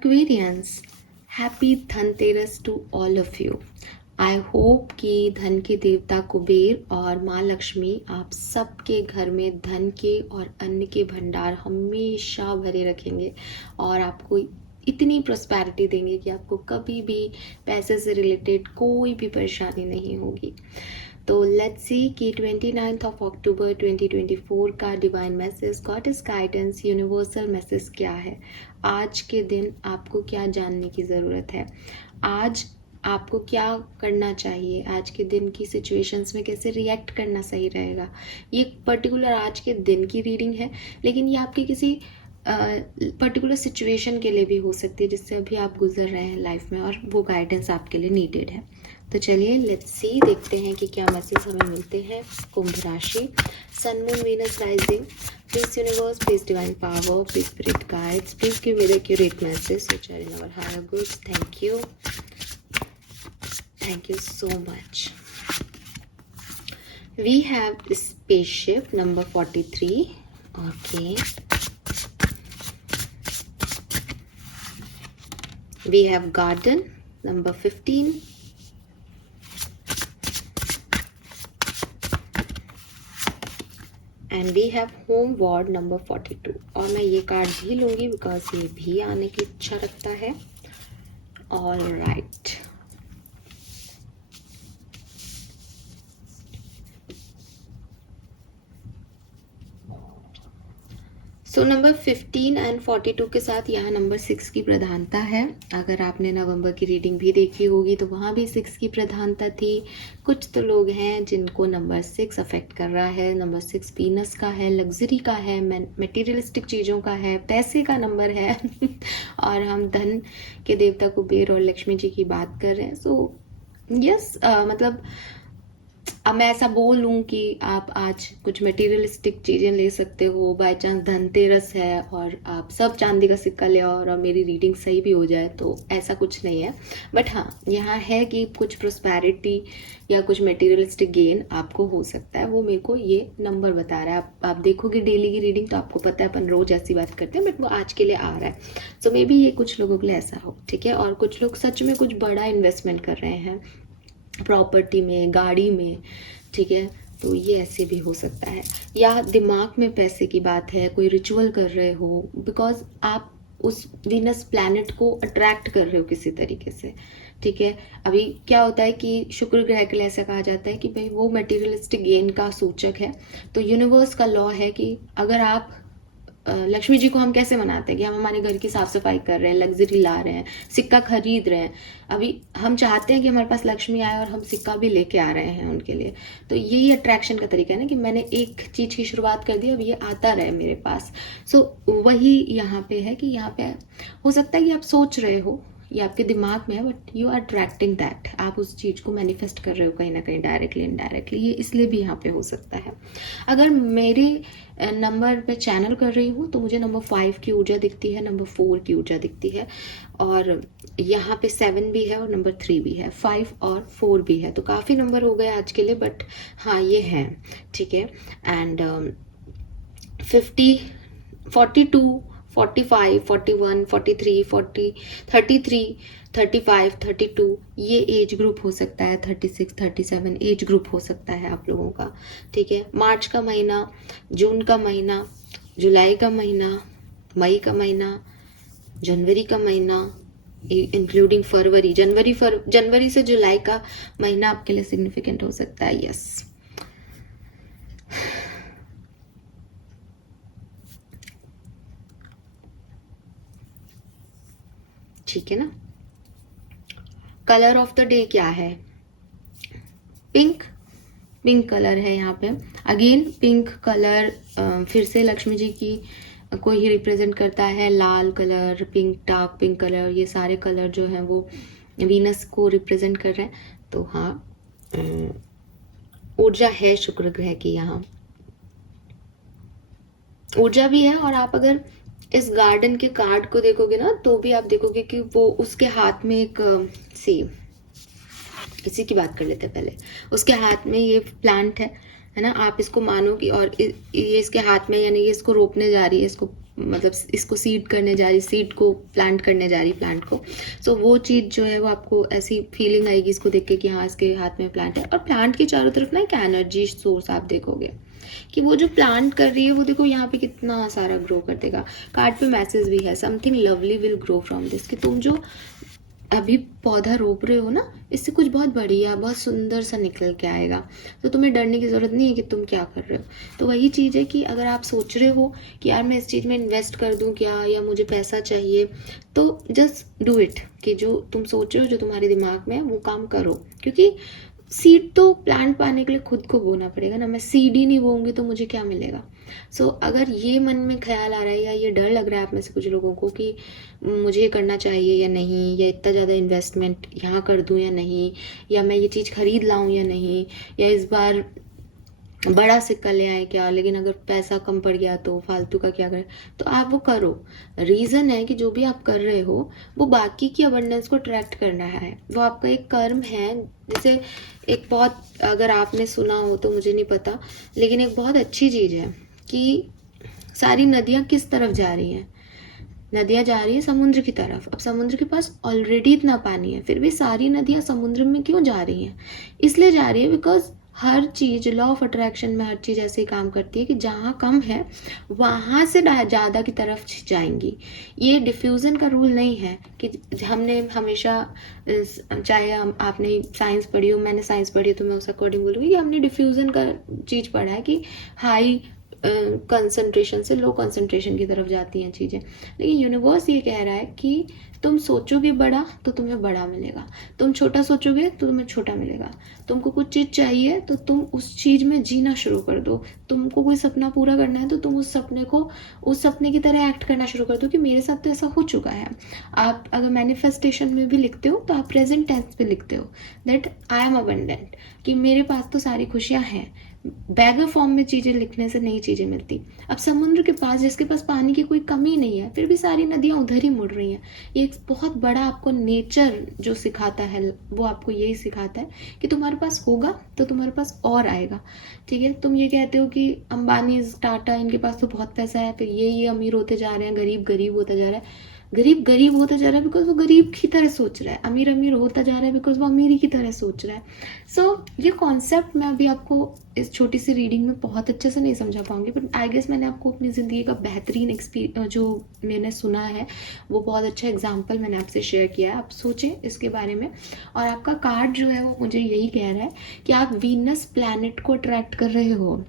Aquarians, happy Dhanteras to all of you. I hope कि धन के देवता कुबेर और माँ लक्ष्मी आप सबके घर में धन के और अन्न के भंडार हमेशा भरे रखेंगे और आपको इतनी प्रॉस्पेरिटी देंगे कि आपको कभी भी पैसे से रिलेटेड कोई भी परेशानी नहीं होगी। तो लेट्स सी कि 29 अक्टूबर 2024 का divine message, goddess guidance, universal message क्या है। आज के दिन आपको क्या जानने की ज़रूरत है, आज आपको क्या करना चाहिए, आज के दिन की सिचुएशंस में कैसे रिएक्ट करना सही रहेगा। ये पर्टिकुलर आज के दिन की रीडिंग है, लेकिन ये आपके किसी पर्टिकुलर सिचुएशन के लिए भी हो सकती है जिससे अभी आप गुजर रहे हैं लाइफ में, और वो गाइडेंस आपके लिए नीडेड है। तो चलिए लेट्स सी, देखते हैं कि क्या मैसेज हमें मिलते हैं। कुंभ राशि, sun moon Venus rising, please universe, please divine power, please spirit guides, please give with accurate message which are in our higher goods. Thank you so much. We have spaceship number 43, okay. We have garden number 15, and we have home ward number 42। और मैं ये card भी लूंगी because ये भी आने की इच्छा रखता है। All right, so number 15 and 42 के साथ यहाँ नंबर 6 की प्रधानता है। अगर आपने नवंबर की रीडिंग भी देखी होगी तो वहाँ भी 6 की प्रधानता थी। कुछ तो लोग हैं जिनको नंबर 6 अफेक्ट कर रहा है। नंबर 6 वीनस का है, लग्जरी का है, मटेरियलिस्टिक चीज़ों का है, पैसे का नंबर है और हम धन के देवता कुबेर और लक्ष्मी जी की बात कर रहे हैं। सो यस, मतलब अब मैं ऐसा बोल लूँ कि आप आज कुछ मटेरियलिस्टिक चीज़ें ले सकते हो, बाय चांस धनतेरस है और आप सब चांदी का सिक्का ले आओ और मेरी रीडिंग सही भी हो जाए, तो ऐसा कुछ नहीं है। बट हाँ, यहाँ है कि कुछ प्रोस्पेरिटी या कुछ मटेरियलिस्टिक गेन आपको हो सकता है, वो मेरे को ये नंबर बता रहा है। आप देखोगे डेली की रीडिंग तो आपको पता है अपन रोज ऐसी बात करते हैं, बट वो आज के लिए आ रहा है। सो मे बी ये कुछ लोगों के लिए ऐसा हो, ठीक है। और कुछ लोग सच में कुछ बड़ा इन्वेस्टमेंट कर रहे हैं प्रॉपर्टी में, गाड़ी में, ठीक है। तो ये ऐसे भी हो सकता है, या दिमाग में पैसे की बात है, कोई रिचुअल कर रहे हो बिकॉज आप उस वीनस प्लैनेट को अट्रैक्ट कर रहे हो किसी तरीके से, ठीक है। अभी क्या होता है कि शुक्र ग्रह के लिए ऐसा कहा जाता है कि भाई वो मटेरियलिस्टिक गेन का सूचक है। तो यूनिवर्स का लॉ है कि अगर आप लक्ष्मी जी को हम कैसे मनाते हैं कि हम हमारे घर की साफ सफाई कर रहे हैं, लग्जरी ला रहे हैं, सिक्का खरीद रहे हैं। अभी हम चाहते हैं कि हमारे पास लक्ष्मी आए और हम सिक्का भी लेके आ रहे हैं उनके लिए। तो यही अट्रैक्शन का तरीका है ना कि मैंने एक चीज की शुरुआत कर दी, अब ये आता रहे मेरे पास। सो वही यहाँ पे है कि यहाँ पे हो सकता है कि आप सोच रहे हो, ये आपके दिमाग में है, but you are attracting that, आप उस चीज़ को मैनिफेस्ट कर रहे हो कहीं ना कहीं, डायरेक्टली इनडायरेक्टली। ये इसलिए भी यहाँ पे हो सकता है। अगर मेरे नंबर पे चैनल कर रही हूँ तो मुझे नंबर 5 की ऊर्जा दिखती है, नंबर 4 की ऊर्जा दिखती है, और यहाँ पे 7 भी है और नंबर 3 भी है, 5 और 4 भी है। तो काफ़ी नंबर हो गए आज के लिए, बट हाँ ये है, ठीक है। एंड 50, 42, 45, 41, 43, 40, 33, 35, 32 ये एज ग्रुप हो सकता है। 36, 37 एज ग्रुप हो सकता है आप लोगों का, ठीक है। मार्च का महीना, जून का महीना, जुलाई का महीना, मई का महीना, जनवरी का महीना, इंक्लूडिंग फरवरी, जनवरी से जुलाई का महीना आपके लिए सिग्निफिकेंट हो सकता है। यस, ठीक है ना। कलर ऑफ द डे क्या है? पिंक, पिंक कलर है यहाँ पे। अगेन पिंक कलर फिर से लक्ष्मी जी की को ही रिप्रेजेंट करता है। लाल colour, pink, dark pink colour, ये सारे कलर जो हैं वो वीनस को रिप्रेजेंट कर रहे हैं। तो हाँ, ऊर्जा है शुक्र ग्रह की, यहाँ ऊर्जा भी है। और आप अगर इस गार्डन के कार्ड को देखोगे ना तो भी आप देखोगे कि वो उसके हाथ में एक किसी की बात कर लेते हैं पहले। उसके हाथ में ये प्लांट है ना, आप इसको मानो कि, और ये इसके हाथ में, यानी ये इसको रोपने जा रही है, इसको मतलब इसको सीड करने जा रही, सीड को प्लांट करने जा रही प्लांट को। सो वो चीज़ जो है वो आपको ऐसी फीलिंग आएगी इसको देख के कि हाँ इसके हाथ में प्लांट है। और प्लांट के चारों तरफ ना एक एनर्जी सोर्स आप देखोगे कि वो जो प्लांट कर रही है वो देखो यहाँ पे कितना सारा ग्रो कर देगा। कार्ड पे मैसेज भी है, something lovely will grow from this, कि तुम जो अभी पौधा रोप रहे हो ना, इससे कुछ बहुत बढ़िया बहुत सुंदर सा निकल के आएगा। तो तुम्हें डरने की ज़रूरत नहीं है कि तुम क्या कर रहे हो। तो वही चीज़ है कि अगर आप सोच रहे हो कि यार मैं इस चीज़ में इन्वेस्ट कर दूं क्या, या मुझे पैसा चाहिए, तो जस्ट डू इट। कि जो तुम सोच रहे हो, जो तुम्हारे दिमाग में है, वो काम करो। क्योंकि सीड तो प्लांट पाने के लिए खुद को बोना पड़ेगा ना। मैं सीड ही नहीं बोऊंगी तो मुझे क्या मिलेगा। सो अगर ये मन में ख्याल आ रहा है या ये डर लग रहा है आप में से कुछ लोगों को कि मुझे ये करना चाहिए या नहीं, या इतना ज़्यादा इन्वेस्टमेंट यहाँ कर दूँ या नहीं, या मैं ये चीज़ खरीद लाऊं या नहीं, या इस बार बड़ा सिक्का ले आए क्या, लेकिन अगर पैसा कम पड़ गया तो फालतू का क्या करें, तो आप वो करो। रीज़न है कि जो भी आप कर रहे हो वो बाकी की अबंडेंस को अट्रैक्ट करना है, वो आपका एक कर्म है। जैसे एक बहुत, अगर आपने सुना हो तो मुझे नहीं पता, लेकिन एक बहुत अच्छी चीज़ है कि सारी नदियाँ किस तरफ जा रही हैं। नदियाँ जा रही है समुद्र की तरफ। अब समुद्र के पास ऑलरेडी इतना पानी है, फिर भी सारी नदियाँ समुद्र में क्यों जा रही हैं? इसलिए जा रही है because her cheese, law of attraction में हर चीज़ ऐसे ही काम करती है कि जहाँ कम है वहाँ से ज़्यादा की तरफ जाएंगी। ये डिफ्यूज़न का रूल नहीं है कि हमने हमेशा, चाहे आपने साइंस पढ़ी हो, मैंने साइंस पढ़ी हो, तो मैं उस अकॉर्डिंग बोलूँगी कि हमने डिफ्यूज़न का चीज़ पढ़ा है कि हाई कंसंट्रेशन से लो कंसंट्रेशन की तरफ जाती हैं चीज़ें। लेकिन यूनिवर्स ये कह रहा है कि तुम सोचोगे बड़ा तो तुम्हें बड़ा मिलेगा, तुम छोटा सोचोगे तो तुम्हें छोटा मिलेगा। तुमको कुछ चीज़ चाहिए तो तुम उस चीज़ में जीना शुरू कर दो। तुमको कोई सपना पूरा करना है तो तुम उस सपने को उस सपने की तरह एक्ट करना शुरू कर दो कि मेरे साथ तो ऐसा हो चुका है। आप अगर मैनिफेस्टेशन में भी लिखते हो तो आप प्रेजेंट टेंस पे लिखते हो दैट आई एम अबंडेंट, कि मेरे पास तो सारी खुशियाँ हैं। बैगर फॉर्म में चीज़ें लिखने से नई चीज़ें मिलती। अब समुद्र के पास, जिसके पास पानी की कोई कमी नहीं है, फिर भी सारी नदियाँ उधर ही मुड़ रही हैं। ये एक बहुत बड़ा आपको नेचर जो सिखाता है, वो आपको यही सिखाता है कि तुम्हारे पास होगा तो तुम्हारे पास और आएगा। ठीक है, तुम ये कहते हो कि अंबानी, टाटा, इनके पास तो बहुत पैसा है, फिर ये अमीर होते जा रहे हैं, गरीब गरीब होता जा रहा है। गरीब गरीब होता जा रहा है बिकॉज वो गरीब की तरह सोच रहा है, अमीर अमीर होता जा रहा है बिकॉज वो अमीरी की तरह सोच रहा है। सो ये कॉन्सेप्ट मैं अभी आपको इस छोटी सी रीडिंग में बहुत अच्छे से नहीं समझा पाऊंगी, बट आई गेस मैंने आपको अपनी ज़िंदगी का बेहतरीन जो मैंने सुना है वो बहुत अच्छा एग्जाम्पल मैंने आपसे शेयर किया है। आप सोचें इसके बारे में। और आपका कार्ड जो है वो मुझे यही कह रहा है कि आप वीनस प्लैनेट को अट्रैक्ट कर रहे हो।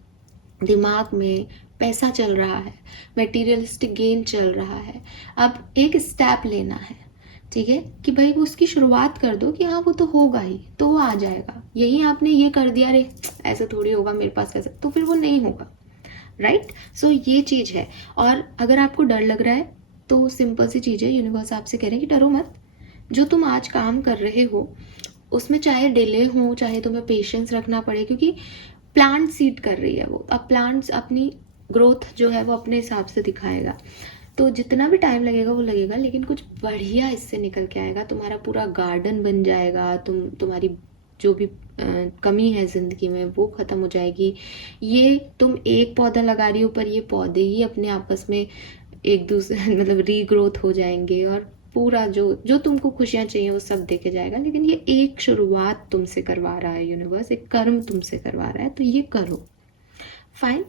दिमाग में पैसा चल रहा है, मटेरियलिस्टिक गेन चल रहा है। अब एक स्टेप लेना है, ठीक है, कि भाई वो उसकी शुरुआत कर दो कि हाँ वो तो होगा ही, तो वो आ जाएगा। यही आपने ये कर दिया, रे ऐसा थोड़ी होगा, मेरे पास ऐसा, तो फिर वो नहीं होगा। राइट। सो ये चीज़ है। और अगर आपको डर लग रहा है तो सिंपल सी चीज़ है, यूनिवर्स आपसे कह रहे हैं कि डरो मत। जो तुम आज काम कर रहे हो उसमें चाहे डिले हो, चाहे तुम्हें पेशेंस रखना पड़े, क्योंकि प्लांट सीड कर रही है वो। अब प्लांट्स अपनी ग्रोथ जो है वो अपने हिसाब से दिखाएगा, तो जितना भी टाइम लगेगा वो लगेगा, लेकिन कुछ बढ़िया इससे निकल के आएगा। तुम्हारा पूरा गार्डन बन जाएगा, तुम्हारी जो भी कमी है ज़िंदगी में वो ख़त्म हो जाएगी। ये तुम एक पौधा लगा रही हो पर ये पौधे ही अपने आपस में एक दूसरे मतलब रीग्रोथ हो जाएंगे, और पूरा जो तुमको खुशियाँ चाहिए वो सब देके जाएगा। लेकिन ये एक शुरुआत तुमसे करवा रहा है यूनिवर्स, एक कर्म तुमसे करवा रहा है, तो ये करो। फाइन।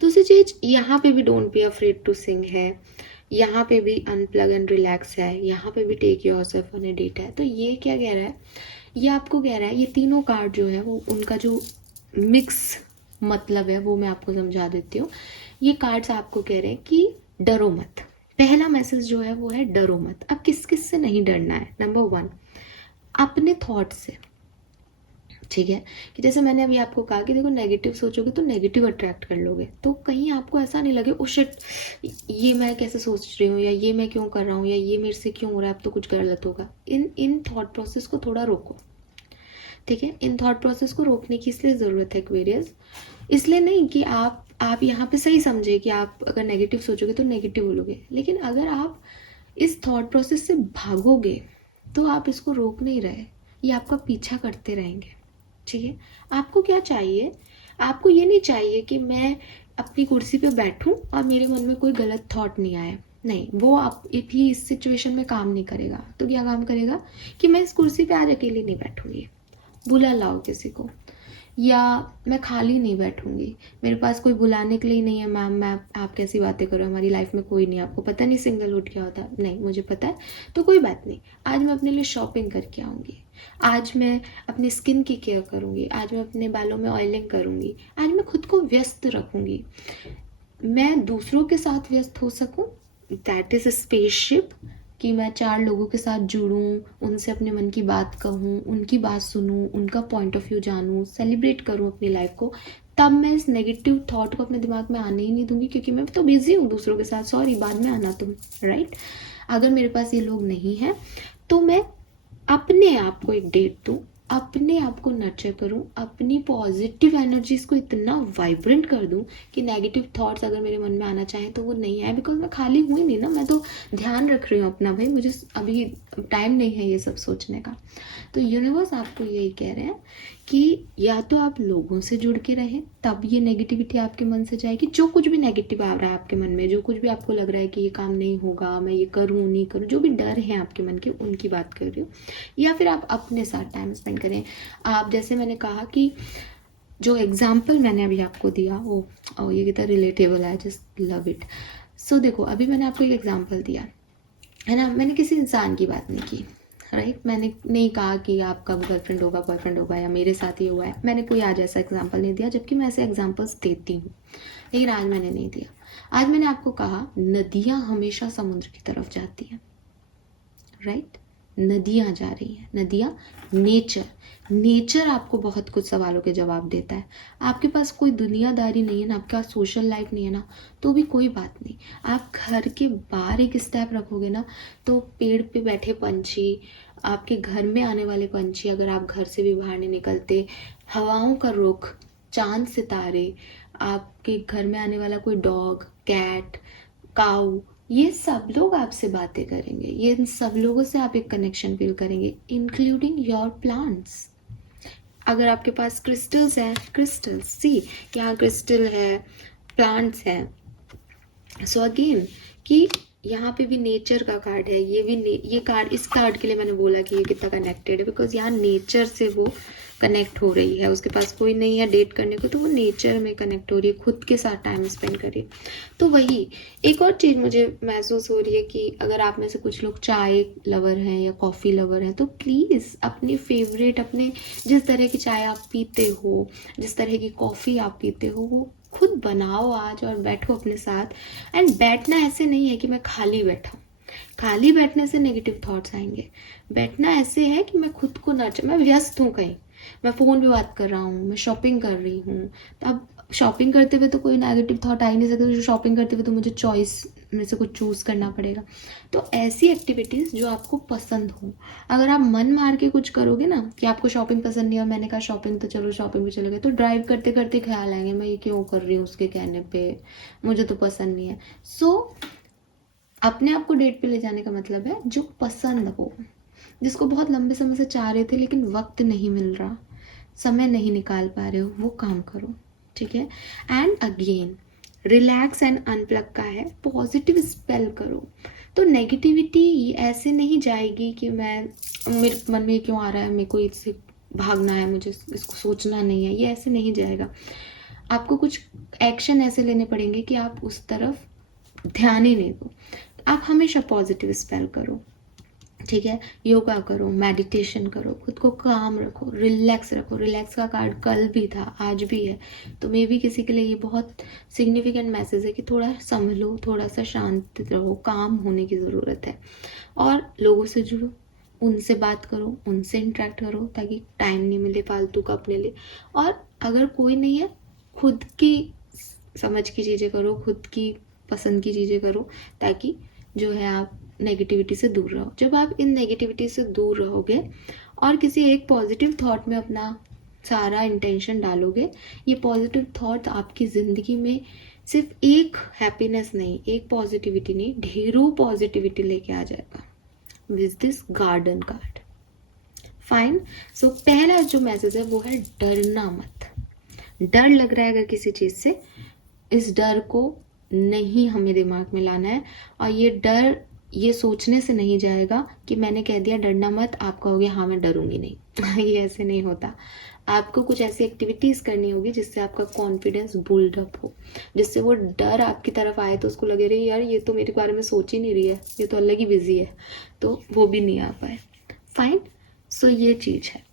दूसरी चीज़, यहाँ पे भी don't be afraid to sing है, यहाँ पे भी अनप्लग एंड रिलैक्स है, यहाँ पे भी take yourself on a date है। तो ये क्या कह रहा है, ये आपको कह रहा है, ये तीनों कार्ड जो है वो उनका जो मिक्स मतलब है वो मैं आपको समझा देती हूँ। ये कार्ड्स आपको कह रहे हैं कि डरो मत। पहला मैसेज जो है वो है डरो मत। अब किस किस से नहीं डरना है? नंबर 1, अपने थॉट से। ठीक है, कि जैसे मैंने अभी आपको कहा कि देखो नेगेटिव सोचोगे तो नेगेटिव अट्रैक्ट कर लोगे। तो कहीं आपको ऐसा नहीं लगे ओ शिट, ये मैं कैसे सोच रही हूँ, या ये मैं क्यों कर रहा हूँ, या ये मेरे से क्यों हो रहा है, अब तो कुछ गलत होगा। इन थॉट प्रोसेस को थोड़ा रोको। ठीक है, इन थॉट प्रोसेस को रोकने की इसलिए ज़रूरत है एक्वेरियस, इसलिए नहीं कि आप यहाँ पे सही समझे कि आप अगर नेगेटिव सोचोगे तो नेगेटिव बोलोगे, लेकिन अगर आप इस थॉट प्रोसेस से भागोगे तो आप इसको रोक नहीं रहे, ये आपका पीछा करते रहेंगे। ठीक है, आपको क्या चाहिए? आपको ये नहीं चाहिए कि मैं अपनी कुर्सी पे बैठूं और मेरे मन में कोई गलत थॉट नहीं आए, नहीं, वो आप भी इस सिचुएशन में काम नहीं करेगा। तो क्या काम करेगा कि मैं इस कुर्सी पे आज अकेली नहीं बैठूंगी, बुला लाओ किसी को, या मैं खाली नहीं बैठूंगी, मेरे पास कोई बुलाने के लिए नहीं है, मैम मैं आप कैसी बातें करो, हमारी लाइफ में कोई नहीं, आपको पता नहीं सिंगलहुड क्या होता है, नहीं मुझे पता है, तो कोई बात नहीं, आज मैं अपने लिए शॉपिंग करके आऊँगी, आज मैं अपनी स्किन की केयर करूँगी, आज मैं अपने बालों में ऑयलिंग करूँगी, आज मैं खुद को व्यस्त रखूँगी, मैं दूसरों के साथ व्यस्त हो सकूँ, दैट इज़ अ स्पेसशिप, कि मैं 4 लोगों के साथ जुड़ूं, उनसे अपने मन की बात कहूं, उनकी बात सुनूं, उनका पॉइंट ऑफ व्यू जानूं, सेलिब्रेट करूं अपनी लाइफ को, तब मैं इस नेगेटिव थॉट को अपने दिमाग में आने ही नहीं दूंगी, क्योंकि मैं तो बिजी हूँ दूसरों के साथ, सॉरी बाद में आना तुम, राइट। अगर मेरे पास ये लोग नहीं हैं तो मैं अपने आप को एक डेट दूँ, अपने आप को नर्चर करूं, अपनी पॉजिटिव एनर्जीज को इतना वाइब्रेंट कर दूं कि नेगेटिव थॉट्स अगर मेरे मन में आना चाहें तो वो नहीं आए, बिकॉज मैं खाली हुई नहीं ना, मैं तो ध्यान रख रही हूँ अपना, भाई मुझे अभी टाइम नहीं है ये सब सोचने का। तो यूनिवर्स आपको यही कह रहे हैं कि या तो आप लोगों से जुड़ के रहें, तब ये नेगेटिविटी आपके मन से जाएगी, जो कुछ भी नेगेटिव आ रहा है आपके मन में, जो कुछ भी आपको लग रहा है कि ये काम नहीं होगा, मैं ये करूँ नहीं करूँ, जो भी डर है आपके मन के, उनकी बात कर रही हूँ। या फिर आप अपने साथ टाइम स्पेंड करें। आप जैसे मैंने कहा कि जो एग्जाम्पल मैंने अभी आपको दिया वो ये कितना रिलेटेबल है, जस्ट लव इट। सो देखो अभी मैंने आपको एक एग्जाम्पल दिया है ना, मैंने किसी इंसान की बात नहीं की, राइट, मैंने नहीं कहा कि आपका गर्लफ्रेंड होगा, बॉयफ्रेंड होगा, या मेरे साथ ये हुआ है, मैंने कोई आज ऐसा एग्जाम्पल नहीं दिया, जबकि मैं ऐसे एग्जाम्पल्स देती हूँ, लेकिन आज मैंने नहीं दिया। आज मैंने आपको कहा नदियाँ हमेशा समुद्र की तरफ जाती हैं, राइट, नदियाँ जा रही हैं, नदियाँ, नेचर आपको बहुत कुछ सवालों के जवाब देता है। आपके पास कोई दुनियादारी नहीं है ना, आपके पास सोशल लाइफ नहीं है ना, तो भी कोई बात नहीं, आप घर के बाहर एक स्टेप रखोगे ना, तो पेड़ पे बैठे पंछी, आपके घर में आने वाले पंछी, अगर आप घर से भी बाहर नहीं निकलते, हवाओं का रुख, चांद सितारे, आपके घर में आने वाला कोई डॉग, कैट, काऊ, ये सब लोग आपसे बातें करेंगे, ये इन सब लोगों से आप एक कनेक्शन फील करेंगे, इंक्लूडिंग योर प्लांट्स। अगर आपके पास क्रिस्टल्स हैं, क्रिस्टल्स सी, यहाँ क्रिस्टल है, प्लांट्स हैं, सो अगेन कि यहाँ पे भी नेचर का कार्ड है, ये भी ये कार्ड, इस कार्ड के लिए मैंने बोला कि ये कितना कनेक्टेड है, बिकॉज यहाँ नेचर से वो कनेक्ट हो रही है, उसके पास कोई नहीं है डेट करने को, तो वो नेचर में कनेक्ट हो रही है, खुद के साथ टाइम स्पेंड कर रही है। तो वही एक और चीज़ मुझे महसूस हो रही है कि अगर आप में से कुछ लोग चाय लवर हैं या कॉफ़ी लवर हैं, तो प्लीज़ अपनी फेवरेट, अपने जिस तरह की चाय आप पीते हो, जिस तरह की कॉफ़ी आप पीते हो, वो खुद बनाओ आज और बैठो अपने साथ। एंड बैठना ऐसे नहीं है कि मैं खाली बैठा हूँ, खाली बैठने से नेगेटिव थॉट्स आएंगे। बैठना ऐसे है कि मैं खुद को नर्चर, मैं व्यस्त हूँ कहीं, मैं फ़ोन पे बात कर रहा हूँ, मैं शॉपिंग कर रही हूँ, अब शॉपिंग करते हुए तो कोई नेगेटिव थॉट आ ही नहीं सकता, जो शॉपिंग करते हुए तो मुझे चॉइस में से कुछ चूज़ करना पड़ेगा। तो ऐसी एक्टिविटीज़ जो आपको पसंद हो, अगर आप मन मार के कुछ करोगे ना कि आपको शॉपिंग पसंद नहीं है, और मैंने कहा शॉपिंग तो चलो शॉपिंग पे चले गए, तो ड्राइव करते करते ख्याल आएंगे मैं ये क्यों कर रही हूँ उसके कहने पे, मुझे तो पसंद नहीं है। सो अपने आप को डेट पे ले जाने का मतलब है जो पसंद हो, जिसको बहुत लंबे समय से चाह रहे थे लेकिन वक्त नहीं मिल रहा, समय नहीं निकाल पा रहे हो, वो काम करो, ठीक है। And again relax and unplug का है, पॉजिटिव स्पेल करो। तो नेगेटिविटी ऐसे नहीं जाएगी कि मेरे मन में क्यों आ रहा है, मेरे को इससे भागना है, मुझे इसको सोचना नहीं है, ये ऐसे नहीं जाएगा। आपको कुछ एक्शन ऐसे लेने पड़ेंगे कि आप उस तरफ ध्यान ही नहीं दो। आप हमेशा पॉजिटिव स्पेल करो, ठीक है, योगा करो, मेडिटेशन करो, खुद को काम रखो, रिलैक्स रखो। रिलैक्स का कार्ड कल भी था, आज भी है, तो मे भी किसी के लिए ये बहुत सिग्निफिकेंट मैसेज है कि थोड़ा संभलो, थोड़ा सा शांत रहो, काम होने की ज़रूरत है। और लोगों से जुड़ो, उनसे बात करो, उनसे इंटरेक्ट करो, ताकि टाइम नहीं मिले फालतू का अपने लिए। और अगर कोई नहीं है, खुद की समझ की चीज़ें करो, खुद की पसंद की चीज़ें करो, ताकि जो है आप नेगेटिविटी से दूर रहो। जब आप इन नेगेटिविटी से दूर रहोगे और किसी एक पॉजिटिव थॉट में अपना सारा इंटेंशन डालोगे, ये पॉजिटिव थॉट आपकी ज़िंदगी में सिर्फ एक हैप्पीनेस नहीं, एक पॉजिटिविटी नहीं, ढेरों पॉजिटिविटी लेके आ जाएगा with this garden card. Fine. So पहला जो मैसेज है वो है डरना मत। डर लग रहा है अगर किसी चीज़ से, इस डर को नहीं हमें दिमाग में लाना है। और ये डर ये सोचने से नहीं जाएगा कि मैंने कह दिया डरना मत, आप कहोगे हाँ मैं डरूंगी नहीं। ये ऐसे नहीं होता। आपको कुछ ऐसी एक्टिविटीज़ करनी होगी जिससे आपका कॉन्फिडेंस बिल्डअप हो, जिससे वो डर आपकी तरफ आए तो उसको लगे रही यार ये तो मेरे बारे में सोच ही नहीं रही है, ये तो अलग ही बिजी है, तो वो भी नहीं आ पाए। फाइन। सो ये चीज़ है।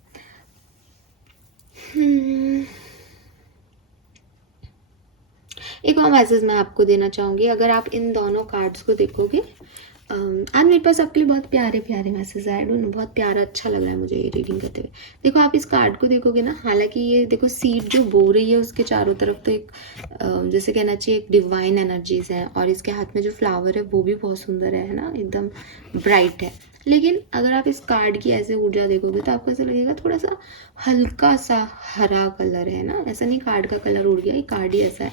एक और मैसेज मैं आपको देना चाहूँगी, अगर आप इन दोनों कार्ड्स को देखोगे, आज मेरे पास आपके लिए बहुत प्यारे प्यारे मैसेज आए, डोंट नो, बहुत प्यारा अच्छा लग रहा है मुझे ये रीडिंग करते हुए। देखो आप इस कार्ड को देखोगे ना, हालांकि ये देखो सीड जो बो रही है उसके चारों तरफ तो एक जैसे कहना चाहिए एक डिवाइन एनर्जीज है, और इसके हाथ में जो फ्लावर है वो भी बहुत सुंदर है ना, एकदम ब्राइट है। लेकिन अगर आप इस कार्ड की ऐसे ऊर्जा देखोगे तो आपको ऐसा लगेगा थोड़ा सा हल्का सा हरा कलर है ना, ऐसा नहीं कार्ड का कलर उड़ गया, ये कार्ड ही ऐसा है।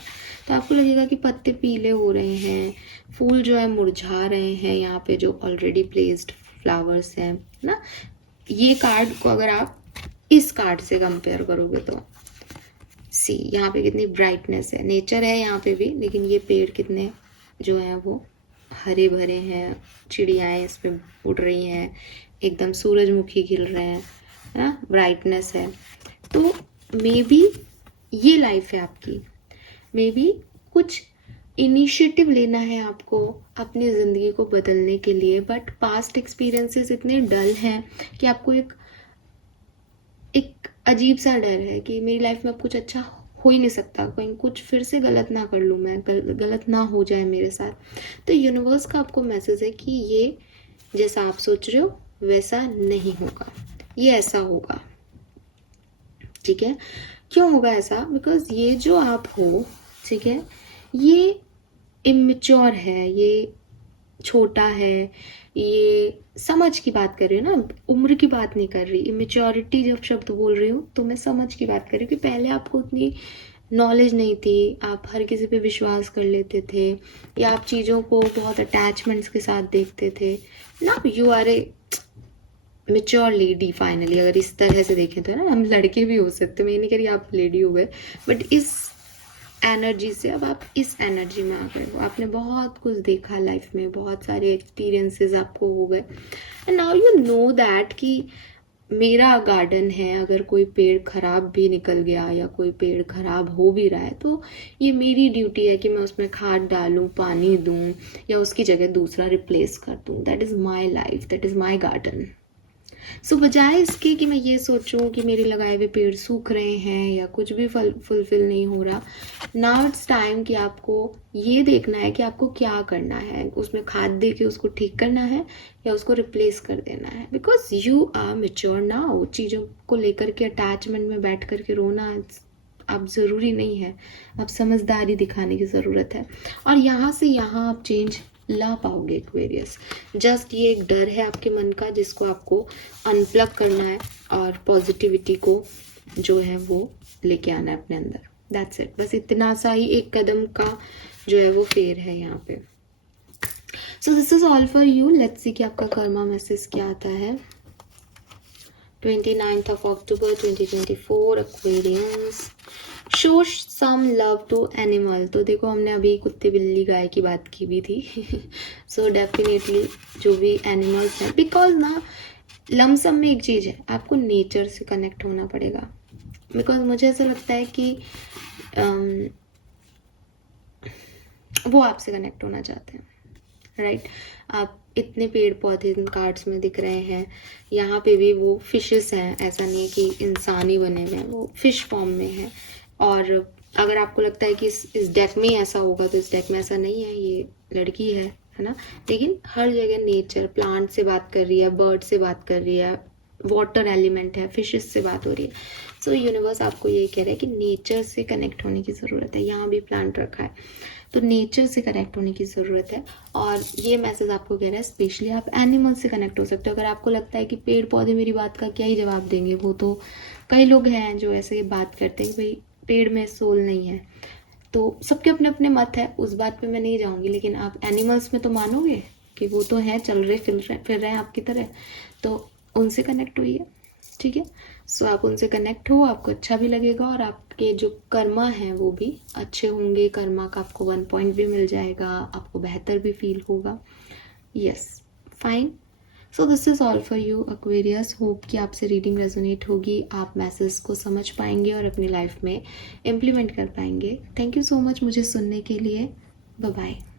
तो आपको लगेगा कि पत्ते पीले हो रहे हैं, फूल जो है मुरझा रहे हैं, यहाँ पे जो ऑलरेडी प्लेस्ड फ्लावर्स हैं ना। ये कार्ड को अगर आप इस कार्ड से कंपेयर करोगे तो सी यहाँ पे कितनी ब्राइटनेस है, नेचर है यहाँ पे भी, लेकिन ये पेड़ कितने जो है वो हरे भरे हैं, चिड़ियाएँ इस पे उड़ रही हैं, एकदम सूरजमुखी खिल रहे हैं ना, ब्राइटनेस है। तो मे बी ये लाइफ है आपकी, मे बी कुछ इनिशिएटिव लेना है आपको अपनी ज़िंदगी को बदलने के लिए, बट पास्ट एक्सपीरियंसेस इतने डल हैं कि आपको एक अजीब सा डर है कि मेरी लाइफ में अब कुछ अच्छा हो ही नहीं सकता, कहीं कुछ फिर से गलत ना कर लूँ मैं, गलत ना हो जाए मेरे साथ। तो यूनिवर्स का आपको मैसेज है कि ये जैसा आप सोच रहे हो वैसा नहीं होगा, ये ऐसा होगा। ठीक है, क्यों होगा ऐसा? बिकॉज ये जो आप हो, ठीक है, ये इमेच्योर है, ये छोटा है, ये समझ की बात कर रही हूँ ना, उम्र की बात नहीं कर रही। इमेच्योरिटी जब शब्द बोल रही हूँ तो मैं समझ की बात कर रही हूँ कि पहले आपको उतनी नॉलेज नहीं थी, आप हर किसी पे विश्वास कर लेते थे, या आप चीज़ों को बहुत अटैचमेंट्स के साथ देखते थे ना। You are a mature lady finally, अगर इस तरह से देखें तो ना, हम लड़के भी हो सकते, मैं ये नहीं कह रही आप लेडी हो गए, बट इस एनर्जी से अब आप इस एनर्जी में आ गए हो, आपने बहुत कुछ देखा लाइफ में, बहुत सारे एक्सपीरियंसेस आपको हो गए, and now you know that कि मेरा गार्डन है, अगर कोई पेड़ खराब भी निकल गया या कोई पेड़ खराब हो भी रहा है तो ये मेरी ड्यूटी है कि मैं उसमें खाद डालूं, पानी दूं, या उसकी जगह दूसरा रिप्लेस कर दूं। That is my life, that is my garden. So बजाय इसके कि मैं ये सोचूं कि मेरे लगाए हुए पेड़ सूख रहे हैं या कुछ भी फुलफिल नहीं हो रहा, नाउ इट्स टाइम कि आपको ये देखना है कि आपको क्या करना है, उसमें खाद दे के उसको ठीक करना है या उसको रिप्लेस कर देना है। Because you are mature now, चीज़ों को लेकर के अटैचमेंट में बैठ कर के रोना अब ज़रूरी नहीं है, अब समझदारी दिखाने की ज़रूरत है, और यहाँ से यहाँ आप चेंज ला पाओगे एक्वेरियस। जस्ट ये एक डर है आपके मन का जिसको आपको अनप्लग करना है और पॉजिटिविटी को जो है वो लेके आना है अपने अंदर। दैट्स इट, बस इतना सा ही एक कदम का जो है वो फेर है यहाँ पे। So this is all for you. Let's see कि आपका कर्मा मैसेज क्या आता है। 29th of October 2024 Aquarians. Show some love to animal. तो देखो हमने अभी कुत्ते बिल्ली गाय की बात की भी थी। सो डेफिनेटली जो भी एनिमल्स हैं, बिकॉज ना लमसम में एक चीज़ है, आपको नेचर से कनेक्ट होना पड़ेगा। बिकॉज मुझे ऐसा लगता है कि वो आपसे कनेक्ट होना चाहते हैं, राइट? आप इतने पेड़ पौधे इन कार्ड्स में दिख रहे हैं, यहाँ पे भी वो फिशेस हैं, ऐसा नहीं है कि इंसान ही बने हुए हैं, वो फिश फॉर्म में है। और अगर आपको लगता है कि इस डेक में ऐसा होगा तो इस डेक में ऐसा नहीं है, ये लड़की है ना। लेकिन हर जगह नेचर प्लांट से बात कर रही है, बर्ड से बात कर रही है, वाटर एलिमेंट है, फिशेस से बात हो रही है। सो यूनिवर्स आपको ये कह रहा है कि नेचर से कनेक्ट होने की ज़रूरत है। यहाँ भी प्लांट रखा है तो नेचर से कनेक्ट होने की ज़रूरत है। और ये मैसेज आपको कह रहा है स्पेशली आप एनिमल से कनेक्ट हो सकते हो। अगर आपको लगता है कि पेड़ पौधे मेरी बात का क्या ही जवाब देंगे, वो तो कई लोग हैं जो ऐसे बात करते हैं कि भाई पेड़ में सोल नहीं है, तो सबके अपने अपने मत है, उस बात पे मैं नहीं जाऊंगी। लेकिन आप एनिमल्स में तो मानोगे कि वो तो हैं, चल रहे फिर रहे हैं आपकी तरह, तो उनसे कनेक्ट होइए। ठीक है। सो आप उनसे कनेक्ट हो, आपको अच्छा भी लगेगा और आपके जो कर्मा हैं वो भी अच्छे होंगे। कर्मा का आपको 1 पॉइंट भी मिल जाएगा, आपको बेहतर भी फील होगा। Yes, fine. So this is all for you Aquarius. Hope कि आपसे रीडिंग रेजोनेट होगी, आप मैसेज को समझ पाएंगे और अपनी लाइफ में इम्प्लीमेंट कर पाएंगे। थैंक यू सो मच मुझे सुनने के लिए। Bye bye.